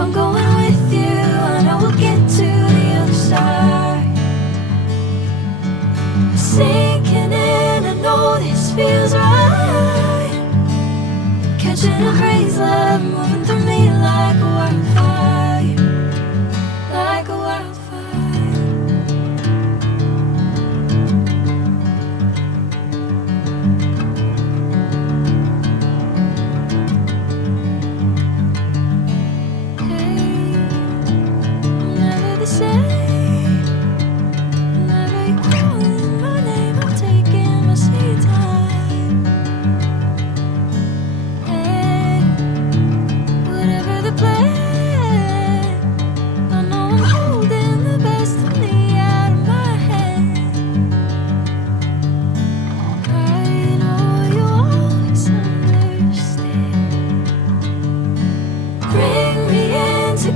I'm going with you, I know we'll get to the other side. Sinking in, I know this feels right. Catching a crazy love, moving through me like a wildfire, like a wildfire.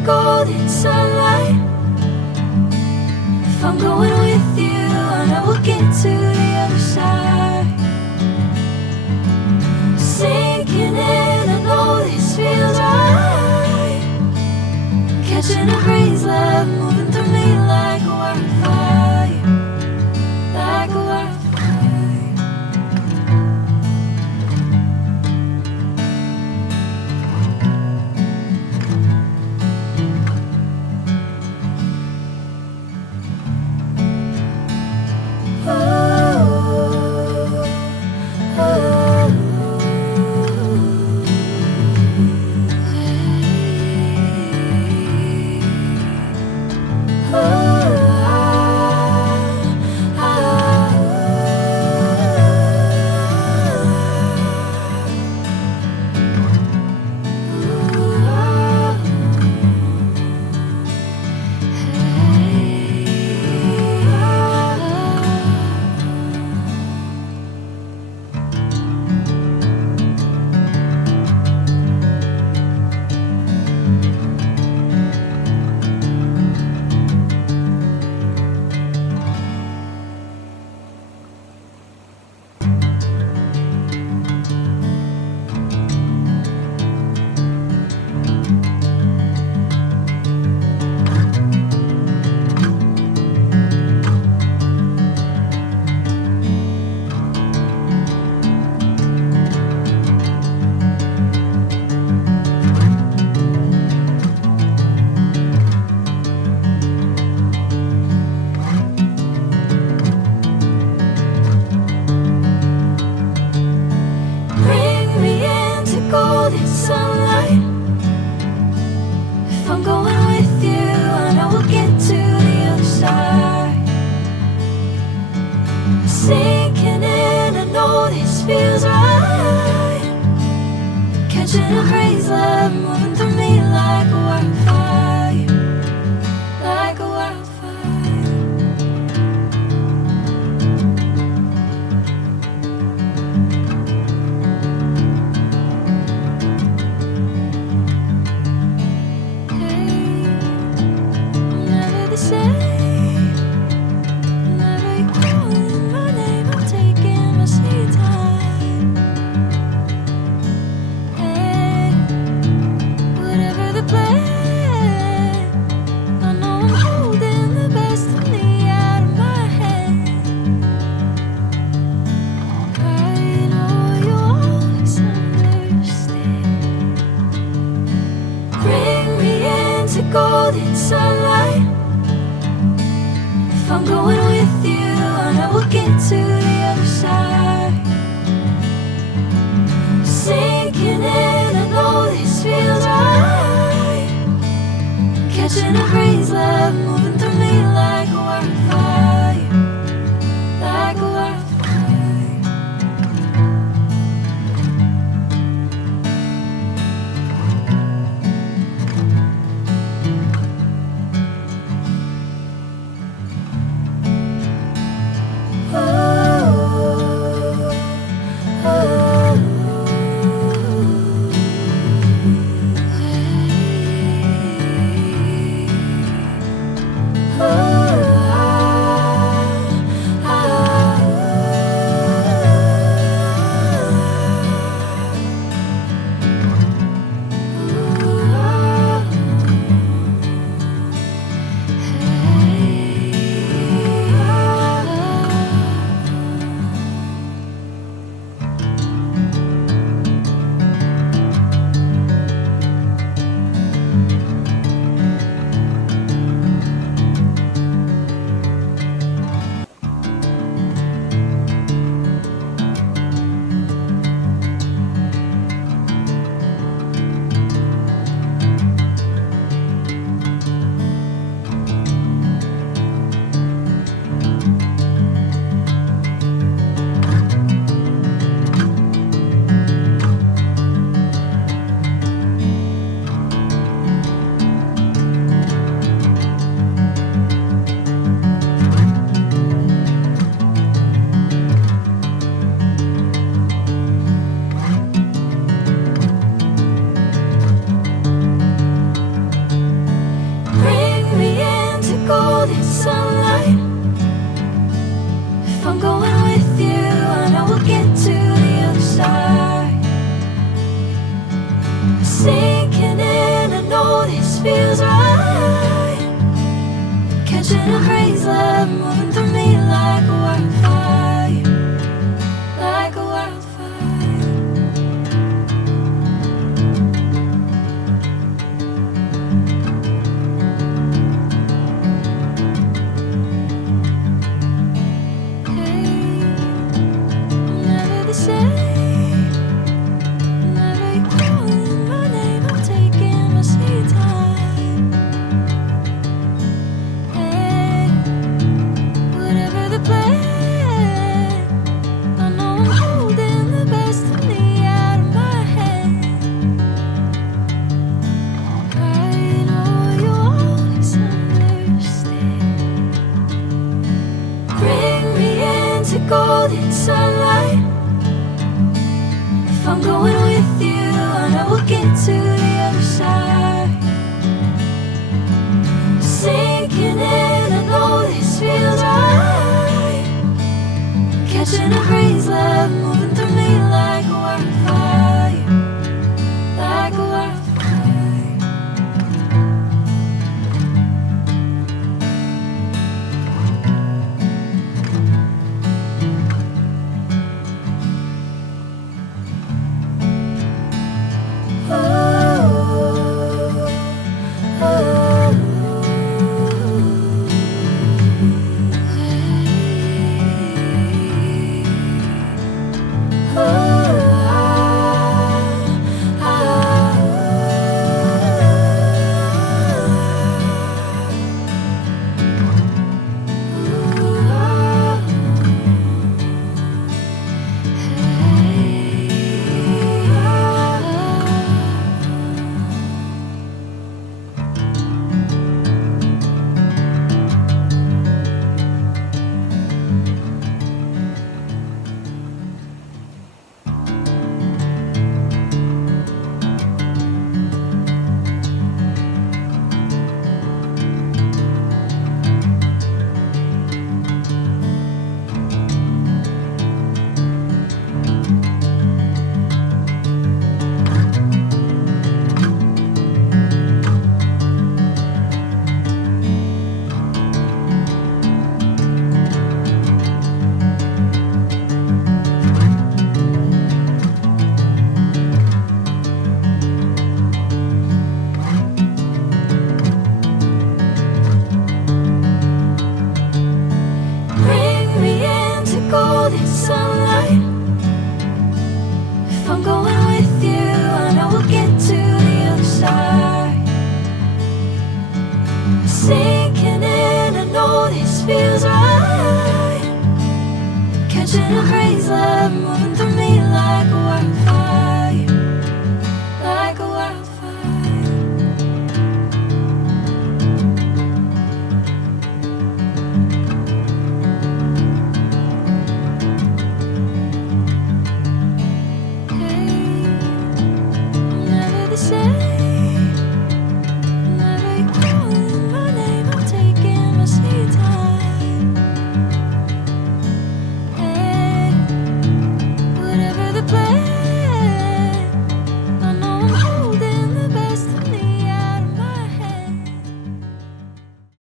Golden sunlight. If I'm going with you, I know we'll get to the other side. Sinking in, I know this feels right. Catching a crazy love, moving through me like a wildfire, like a wildfire. Golden sunlight. If I'm going with you, I know we'll get to the other side. Sinking in, I know this feels right. Catching a crazy love, moving through me like a wildfire, like a wildfire. Golden sunlight. If I'm going with you, I know we'll get to the other side. Sinking in, I know this feels right. Catching a crazy love, moving through me like a wildfire, like a wildfire. sunlight. If I'm going with you, I know we'll get to the other side. Sinking in, I know this feels right. Catching a crazy love moving through me like a wildfire, like a wildfire. Golden sunlight. If I'm going with you, I know we'll get to the other side. Sinking in, I know this feels right. Catching a crazy love moving through me like a wildfire, like a wildfire. Golden sunlight. If I'm going with you, I know we'll get to the other side. Sinking in, I know this feels right. Catching a crazy love moving through